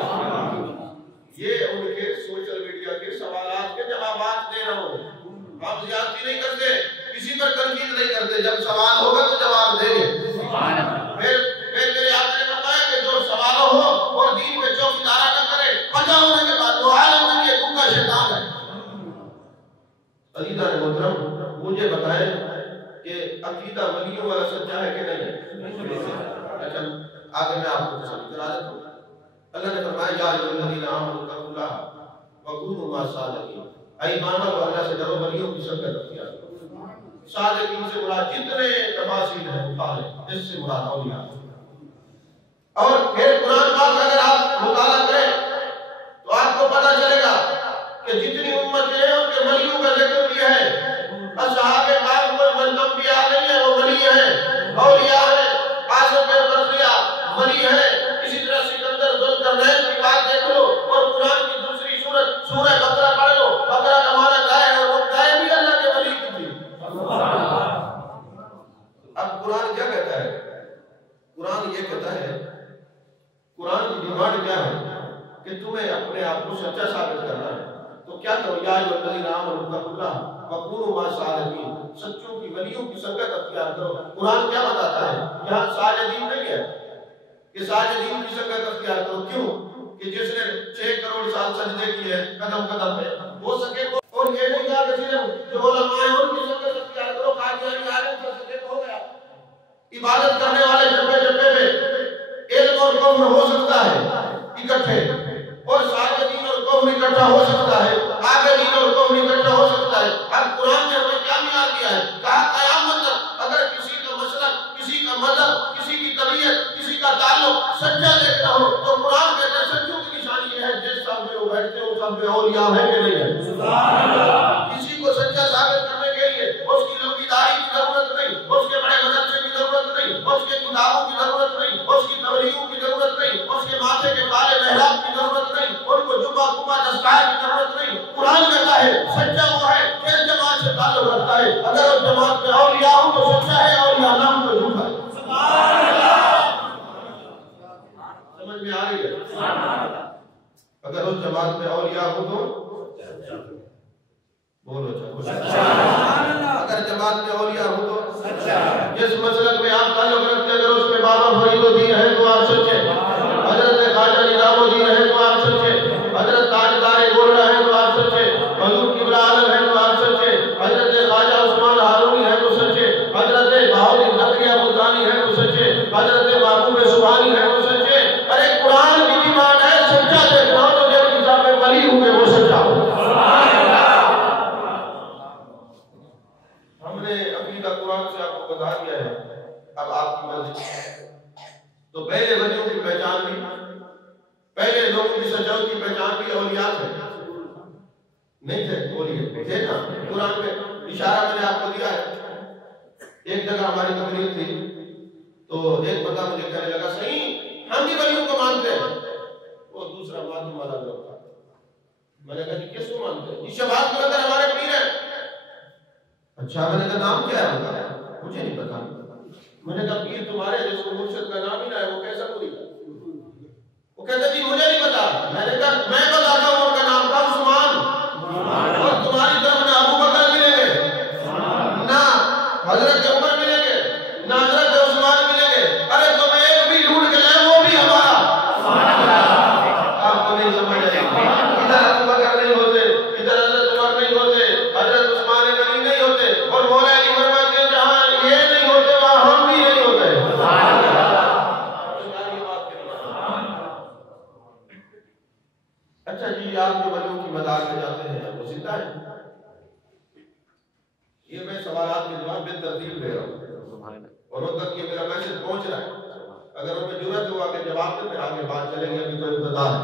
ये उनके सोशल मीडिया के सवालात के जवाबात दे रहा हूँ। हम ज्यादती नहीं करते, किसी पर तनकीद नहीं करते, जब सवाल होगा तो जवाब देंगे। फिर मेरे आका ने बताया कि जो सवाल हो और दीन पे चौकीदारा न करे, पता होने के बाद वो आलम नहीं है, गूंगा शैतान है। अजीज़ान मोहतरम मुझे बताएं कि अकीदा वलियों वाला सच्चा है कि नहीं है? अच्छा आगे मैं आपको तसल्ली करा देता हूँ। अल्लाह ने फरमाया या अय्युहल्लज़ीना आमनू तक़ुल्लाह व कूनू मअस-सादिक़ीन, ऐ ईमान वालों अल्लाह से डरो, वलियों की संगत अख्तियार करो। सादिक़ीन से मुराद जितने तफासील हैं उठा लें, इससे मुराद औलिया। और फिर कुरान पाक अगर आप मुताला करें तो आपको पता चलेगा कि जितनी उम्मतें हैं उनके वलियों का जिक्र किया है। असहाबे पाक कोई अंबिया नहीं है, वो वली हैं, औलिया हैं। आसिफ बिन बर्खिया वली हैं। इसी तरह सिकंदर ज़ुल्करनैन की बात देख लो और कुरान की दूसरी सूरत सूरह बकरा पढ़ लो। बकरा का माना गाय है और वो गाय भी अल्लाह के वली की थी। अब कुरान क्या कहता है? कुरान ये कहता है, कुरान की डिमांड क्या है कि तुम्हें अपने आप को सच्चा साबित करना है। तो क्या करो? या अय्युहल्लज़ीना आमनू तक़ुल्लाह व कूनू मअस-सादिक़ीन, सच्चों की वलियों की संगत अख्तियार करो। कुरान क्या बताता है? यहाँ साजिदीन नहीं है कि साजिदीन की संगत अख्तियार करो। क्यों? कि जिसने 6 करोड़ साल सजदे किए कदम कदम पे हो सके तो, और ये नहीं कहा कि सिर्फ जो उलमा है उनकी संगत अख्तियार करो, कादियानी आलिम कर सके तो हो गया। औलिया है कि नहीं है? किसी को सच्चा साबित करने के लिए उसकी लंबी दाढ़ी की जरूरत नहीं, उसके बड़े मदरसे की जरूरत नहीं, उसके किताबों की जरूरत नहीं, उसकी तबलीगों की जरूरत नहीं, उसके माथे के काले मेहराब की जरूरत नहीं, उनको जुब्बा कुब्बा दस्तार की जरूरत नहीं। कुरान कहता है सच्चा वो है जिस जमात से ताल्लुक रखता है। अगर उस जमात में औलिया हो तो सच्चा है, औलिया ना हो तो झूठा है। समझ में आ रही है? अगर उस जमात में औलिया हो तो बोलो सच्चा। अगर जमात में औलिया हो तो सच्चा। जिस मसलक में आप ताल्लुक रखते हैं अगर उसमें बाबा फरीदुद्दीन है तो आप सच्चे, हजरत ख्वाजा निजामुद्दीन है तो आप सच्चे, हजरत ताजदार गोल्डा है तो आप सच्चे, हुजूर किबला आलम है तो आप सच्चे, हजरत ख्वाजा उस्मान हारूनी है तो सच्चे, हजरत बहाउद्दीन ज़करिया मुल्तानी है तो सच्चे, हजरत महबूब सुभानी है तो सच्चे। अरे कुरान की डिमांड है सच्चा देखना हो तो जब किताब में वली हुए वो सच्चा हो। हमने अकीदा कुरान से आपको बता दिया है, अब आपकी मर्जी। तो पहले वलियों की पहचान भी, पहले लोगों की सच्चाई की पहचान भी औलिया थे, नहीं थे औलिया थे ना। कुरान में इशारा मैंने आपको दिया है। एक जगह हमारी तकरीर थी तो एक बंदा मुझे कहने लगा सही हम भी वलियों को मानते हैं। वो दूसरा मालूम वाला लोग था। मैंने कहा कि किसको मानते हैं? शहबाज कलंदर हमारे पीर है। अच्छा, मैंने कहा नाम क्या है उनका? मुझे नहीं पता। मैंने कहा पीर तुम्हारे जिसको मुर्शिद का नाम ही ना है वो कैसा पूरी? वो कहते जी मुझे नहीं पता। मैंने कहा मैं बताता हूँ, उनका नाम था उस्मान। और तुम्हारी तरफ ना अबू बकर मिलेंगे, ना हजरत उमर मिलेंगे, ना हजरत उस्मान मिलेंगे। अरे तुम एक भी ढूंढ के लाए वो भी हमारा। आपको नहीं समझ आएगी। इधर अबू बकर नहीं होते, इधर हजरत उमर नहीं होते, हजरत उस्मान गनी नहीं होते, और मौला अली वर्मा के जहां ये नहीं होते वहां हम भी नहीं होते। अच्छा जी, आप जो वलियों की मदार में जाते हैं वो जिंदा है? ये मैं सवालात के जवाब बेतरतीब दे रहा हूँ और उन तक ये मेरा मैसेज पहुंच रहा है। अगर उनमें जरूरत हुआ कि जवाब दे फिर आगे बात चलेंगे। अभी तो इब्तिदा है।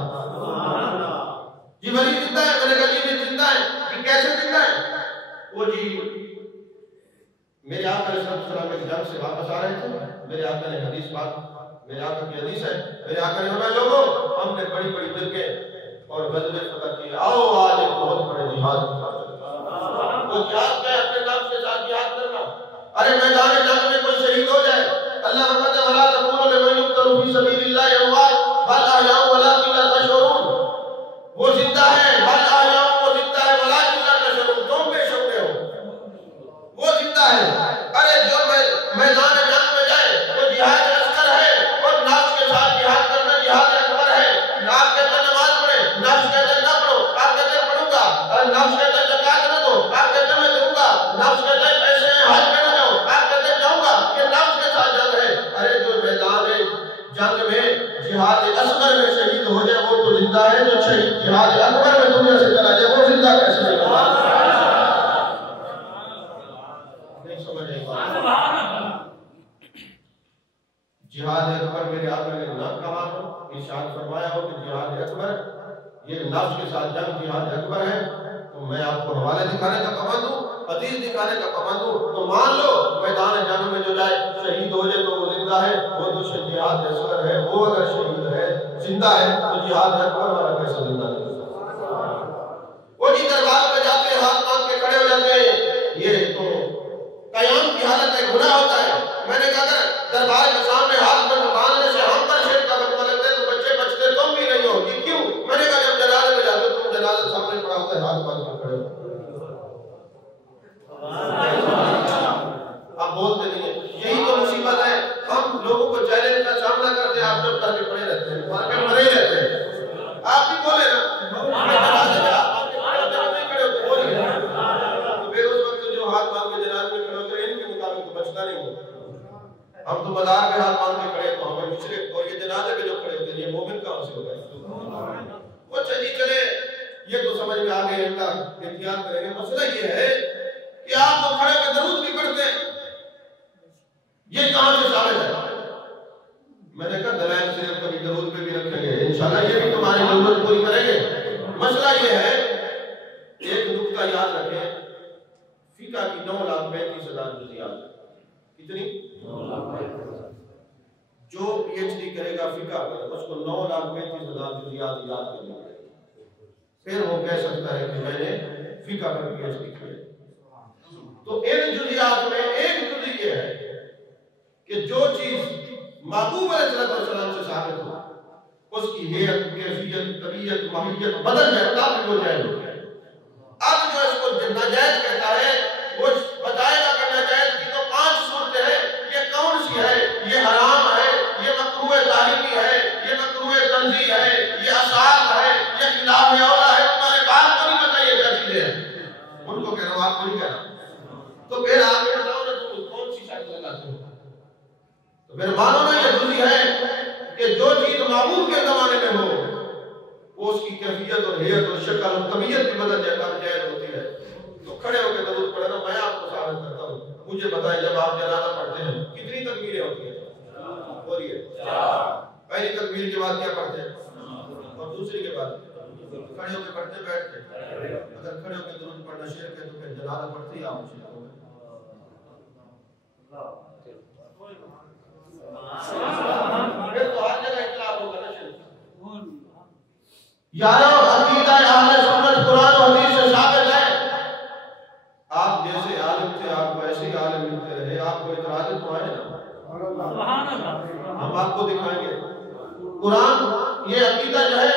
जी वली जिंदा है? मैंने कहा जी जिंदा है। कि कैसे जिंदा है? वो जी मेरे आका अलैहिस्सलाम के जंग से वापस आ रहे थे। मेरे आका ने हदीस बात, मेरे आका की हदीस है, मेरे आका ने फरमाया लोगों हमने बड़ी बड़ी जंगें और गज़वे फतह किए, आओ आज एक बहुत बड़े जिहाद की बात है। वो जिहाद क्या है? अपने नफ्स के साथ जिहाद करना। अरे मैदान जंग में कोई शहीद हो जाए, अल्लाह फरमाता है वला तक़ूलू लिमन युक़तलू फी सबीलिल्लाहि अमवात बल अहयाउ वलाकिन ला तशऊरून। वो जिंदा है, बल अहयाउ, वो जिंदा है, वलाकिन ला तशऊरून, तुम बेशऊर हो। वो जिंदा है। अरे जो मैदान जंग में जाए वो जिहाद असगर है और नफ्स के साथ जिहाद करना जिहाद अकबर है। आप कहते हैं नमाज पढ़े, नफ्स कहते हैं ना पढ़ो, आप कहते हैं पढ़ूंगा। अरे नफ्स कहते हैं ज़कात न दो, आप कहते हैं मैं दूंगा। नफ्स कहते हैं पैसे हज पे न जाओ, आप कहते हैं जाऊंगा। ये नफ्स के साथ जंग है। अरे जो मैदान जंग में जिहाद असगर में शहीद हो जाए वो तो जिंदा है, जो शहीद जिहाद अकबर में दुनिया से चला जाए वो जिंदा कैसे नहीं? जिहाद अकबर मेरे आका ने ना कहा हो, इरशाद फरमाया हो कि जिहाद अकबर ये नफ्स के साथ जंग जिहाद अकबर है। तो मैं आपको हवाले दिखाने का पाबंद हूँ, हदीस दिखाने का पाबंद हूँ। तो मान लो मैदान जंग में जो जाए शहीद हो जाए तो वो जिंदा है। वो तो जिहाद असगर है, वो अगर शहीद है जिंदा है तो जिहाद अकबर वाला कैसे जिंदा नहीं? वो जी दरबार में जाते हाथ बांध के खड़े हो जाते हैं, ये तो कयाम की हालत है, गुनाह होता है। मैंने कहा अगर दरबार के सामने हाथ बांधने से हम पर शिर्क का फतवा लगता है तो बच्चे बचते तुम भी नहीं हो कि क्यों? मैंने कहा जब जनाजे में जाते तुम जनाजा सामने पड़ा होता है हाथ बांध के खड़े हो। आप बोलते नहीं है, यही तो मुसीबत है। हम लोगों को चैलेंज का सामना करते हैं, आप जब करके पड़े रहते हैं, मार्केट मरे रहते हैं। आप भी बोले ना जनाजे में हाथ बांध के खड़े होते हैं, नहीं खड़े होते, बोलिए। तो फिर उस वक्त जो हाथ बांध के जनाजे में खड़े होते हैं इनके मुताबिक तो बचता नहीं हो। हम तो बाजार में हाथ बांध के खड़े तो हमें मुशरिक, और ये जनाजे में जो खड़े होते हैं ये मोमिन कहां से हो गए? वो चली चले, ये तो समझ में आ गए, इनका इख्तियार करेंगे। मसला ये है कि आप तो खड़े होकर दरूद भी पढ़ते हैं, ये कहां से साबित है? मैंने कहा दलाइल सिर्फ कभी दरूद पे भी रखेंगे इंशाल्लाह, ये भी तुम्हारी जरूरत पूरी करेंगे। मसला ये है फिका की 9,35,000 जुज़ियात। कितनी? 9,35,000। जो पीएचडी करेगा फिका पर उसको 9,35,000 जुज़ियात याद करनी पड़ेगी, फिर वो कह सकता है कि मैंने फिका पर पीएचडी किया। तो इन जुज़ियात में एक जुज़ी ये है कि जो चीज महबूब अलैहिस्सलाम से साबित हो उसकी हेयत, कैफियत, तबीयत, माहियत बदल जाए तब भी वो जायज़ होती है। अब जो इसको नाजायज कहता है वो बताएगा कि नाजायज की तो 5 सूरतें हैं, ये कौन सी है? ये हराम है, ये मकरूह ताहरीमी है, ये मकरूह तंज़ीह है, ये असाब है, ये खिलाफ औला है। तुम्हारे बाप को नहीं बताइए क्या चीजें हैं, उनको कह रहा हूं, आपको नहीं कह रहा। तो फिर आप बताओ ना तुम कौन सी शर्त लगाते हो? तो फिर मानो ना ये जुज़ी है कि जो चीज महबूब के जमाने में हो वो उसकी कैफियत और हेयत और शक्ल और तबीयत भी बदल जाए होती है। तो खड़े होकर दरूद पढ़े ना, मैं आपको साबित करता हूँ। मुझे बताएं जब आप जनाजा पढ़ते हैं कितनी तकबीरें होती हैं? बोलिए। पहली तकबीर के बाद क्या पढ़ते हैं और दूसरी के बाद खड़े होकर पढ़ते बैठ के? अगर खड़े होकर दरूद पढ़ना शेर के तो फिर जनाजा पढ़ते ही आप फिर तो हर जगह इख्तिलाफ होगा ना शेर। यारो अकीदा अहले सुन्नत कुरान और हदीस से साबित है। आप जैसे आलिम थे आप वैसे ही आलिम मिलते रहे, आपको इतराज तो आए ना? सुभान अल्लाह। हम आपको दिखाएंगे कुरान, ये अकीदा जो है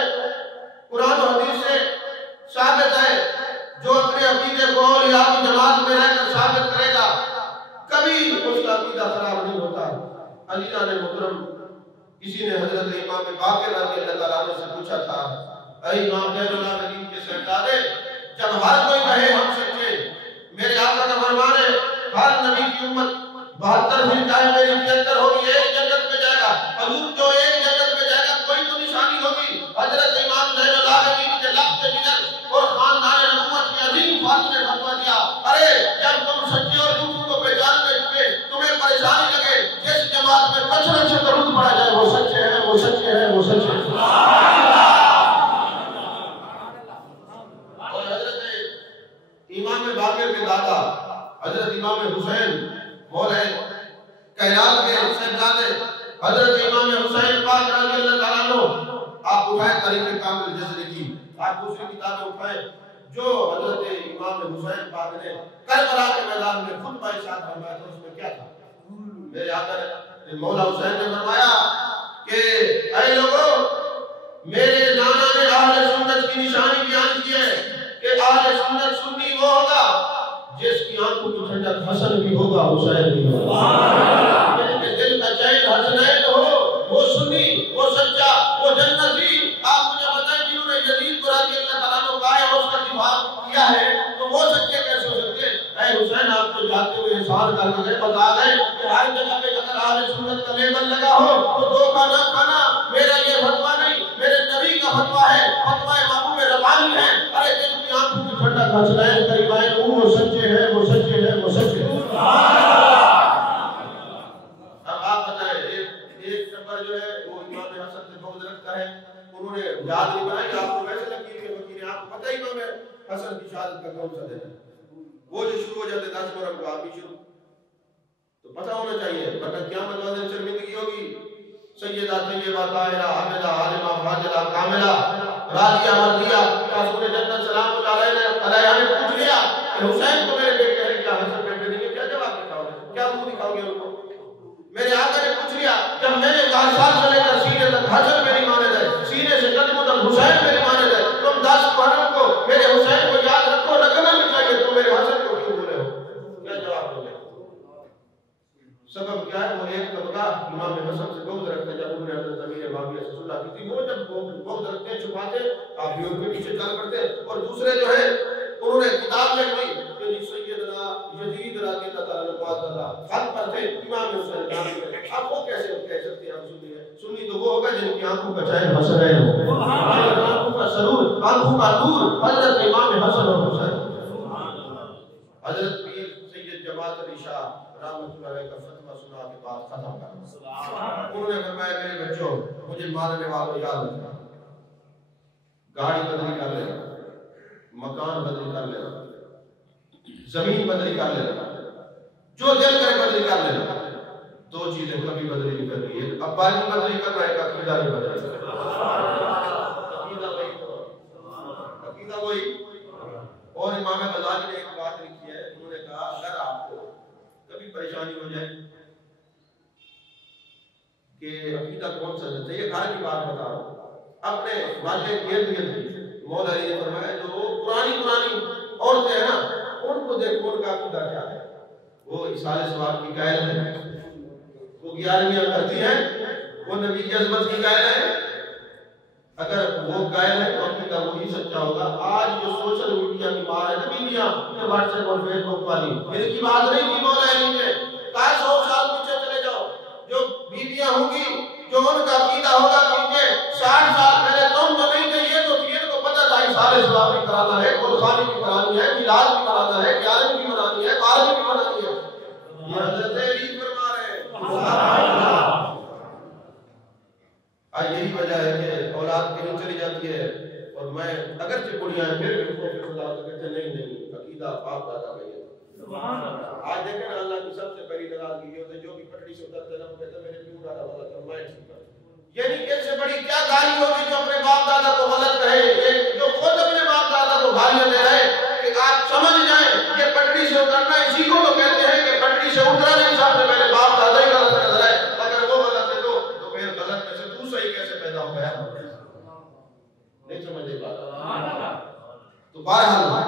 कुरान और हदीस से साबित है। जो अपने अकीदे को औलिया की जमात में रहकर साबित करेगा कभी उसका अकीदा खराब नहीं होता। अलीना ने मुकरम किसी ने हजरत इमाम बाक़िर रज़ियल्लाहु अन्हु से पूछा था, ऐ इमाम ज़ैनुल आबिदीन के शहजादे, जब हर कोई कहे हम सच्चे, मेरे आका का फरमान है हर नबी की उम्मत 72 दिन चाहे मेरी 73 होगी एक जन्नत में जाएगा। हुजूर जो एक जन्नत में जाएगा कोई तो निशानी होगी। हजरत इमाम ज़ैनुल आबिदीन के लफ्ज़ जिगर और खानदान नबूवत की अजीम फात ने फतवा दिया, अरे जब तुम सच्चे और झूठों को पहचानने लगे तुम्हें परेशानी लगे, जिस जमात में कसरत से दरूद पढ़ा जाए वो सच्चे हैं, वो सच्चे हैं, वो सच्चे हैं। और हजरत इमाम बाक़िर के दादा हजरत इमाम हुसैन मौला कायनात के शहजादे हजरत इमाम हुसैन पाक रज़ियल्लाहु ताला अन्हु, आप उठाए तारीख़ कामिल जज़री की, आप दूसरी किताबें उठाए जो हजरत इमाम हुसैन पाक ने करबला के मैदान में खुतबा इरशाद फरमाया था, उसमें क्या था? मेरे आका ने मौला हुसैन ने फरमाया कि ऐ लोगों, मेरे नाना ने अहले सुन्नत की निशानी बयान की है कि अहले सुन्नत सुन्नी वो होगा जिसकी आंखों की ठंडक हसन भी होगा हुसैन भी होगा, जिसके दिल का चैन हसनैन हो वो सुन्नी, वो सच्चा, वो जन्नती। आप मुझे बताएं जिन्होंने यजीद को रज़ियल्लाहु ताला अन्हु का है उसका दिफा किया है तो वो सच्चे कैसे हो सकते? ऐ हुसैन, आप तो जाते हुए इंसान कर गए, बता गए कि हर जगह पे अगर अहले सुन्नत का लेबल लगा हो तो धोखा न खाना। मेरा ये फतवा नहीं, मेरे नबी का फतवा है, फतवा महबूब रब्बानी है। अरे जिनकी आंखों की ठंडक हसनैन करीमाइन वो सच्चे हैं, वो सच्चे हैं, वो सच्चे हैं। अब आप बताएं एक नंबर जो है वो इमाम हसन से बहुत रखता है, उन्होंने याद नहीं बनाई, आपको वैसे लकीर के वकील हैं, आपको पता ही इमाम हसन की शहादत का कौन सा दिन है? वो जो शुरू हो जाते 10 मुहर्रम को आदमी शुरू तो पता होना चाहिए, वरना क़यामत वाले दिन शर्मिंदगी होगी। सैयदा तय्यबा ताहिरा हामिदा आलिमा फाजिला कामिला राज़िया मर्दिया रसूल जन्नत सलाम अलैहा ने पूछ लिया कि हुसैन को मेरे बेटे हैं क्या हसन बेटे नहीं है, क्या जवाब दिखाओगे, क्या मुंह दिखाओगे उनको? मेरे आका ने पूछ लिया, जब मैंने कहा साल से लेकर सीने तक हसन मेरी माने दे, सीने से कदमों तक हुसैन मेरी माने दे, तुम 10 मुहर्रम को मेरे हुसैन को याद रखो, रखना नहीं चाहिए, तुम मेरे हसन को क्यों बोले हो? क्या जवाब दोगे? सबब क्या है? वो एक तबका इमाम हसन से बहुत रखते जब उन्होंने हजरत अमीर माविया से सुलह की थी, वो जब बहुत रखते छुपाते आप भी उनके पीछे चल पड़ते। और दूसरे जो है उन्होंने किताब लिख दी कि सैयदना यजीद रज़ियल्लाहु ताला अन्हु का खत पर थे इमाम हुसैन नाम के। अब वो कैसे कह सकते हैं हम सुन्नी है? सुन्नी तो वो होगा जिनकी आंखों का चैन हसनैन हो, आंखों का सरूर, आंखों का नूर हजरत इमाम हसन और हुसैन। हजरत पीर सैयद जमात अली शाह रहमतुल्लाह अलैह का फतवा सुना के बाद खत्म कर उन्होंने फरमाया, मेरे बच्चों मुझे मानने वालों याद रखना, गाड़ी बदली कर लेना, मकान बदली कर लेना, जमीन बदली कर लेना, जो दिल करे बदली कर लेना। दो चीजें कभी बदली नहीं करनी है, अब्बा नहीं बदली करना है, अकीदा नहीं बदली करना। अकीदा वही। और इमाम गजाली ने एक बात लिखी है, उन्होंने कहा अगर आपको कभी परेशानी हो जाए कि अकीदा कौन सा है, ये घर की बात बता रहा हूँ, अपने वाले गिर्द गिर्द मौला अली ने फरमाया जो पुरानी औरतें हैं ना, उनको देखो उनका अकीदा क्या है। वो इसाले सवाब की कायल है, वो 11वीं करती है, वो नबी की अज़मत की कायल है। अगर वो कायल है तो अकीदा वही सच्चा होगा। आज जो सोशल मीडिया की बात है ना, बीवियां व्हाट्सएप और फेसबुक वाली, इनकी बात नहीं की मौला अली ने कहा 100 साल पीछे चले जाओ, जो बीवियां होंगी जो उनका अकीदा होगा कि 60 साल पहले तुम तो नहीं थे, ये तो थी, इनको पता था इसाले सवाब भी कराना है, कुर्बानी भी करानी है, मिलाद भी कराना है, ग्यारह भी मनानी है, 12 भी मनानी है। ये हज़रत अली फरमा रहे हैं। सुभान अल्लाह। आज यही वजह है कि औलाद कहीं चली जाती है और मैं अगर से बुढ़िया है फिर भी उनको खुदा तो कहते नहीं अकीदा बाप दादा का ये। सुभान अल्लाह। आज देखें ना, अल्लाह की सबसे बड़ी नाराजगी ये होती है, जो भी पटड़ी से उतरते ना वो कहते मेरे प्यूर दादा वाला तो मैं ठीक कर। यानी इससे बड़ी क्या गाली होगी जो अपने बाप दादा को गलत कहे, ये जो खुद अपने बाप दादा को गालियां दे रहे हैं कि आप समझ जाएं ये पटड़ी से उतरना, इसी को तो कहते हैं कि पटड़ी से उतरा नहीं, सबसे पहले बाप दादा ही गलत कर रहा है। अगर वो गलत है तो फिर गलत में से तू सही कैसे पैदा हो गया? नहीं समझ पाता। तो बहरहाल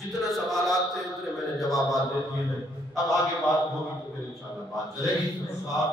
जितने सवालात थे उतने मैंने जवाब दे दिए हैं। अब आगे बात होगी तो फिर इंशाल्लाह बात चलेगी। साफ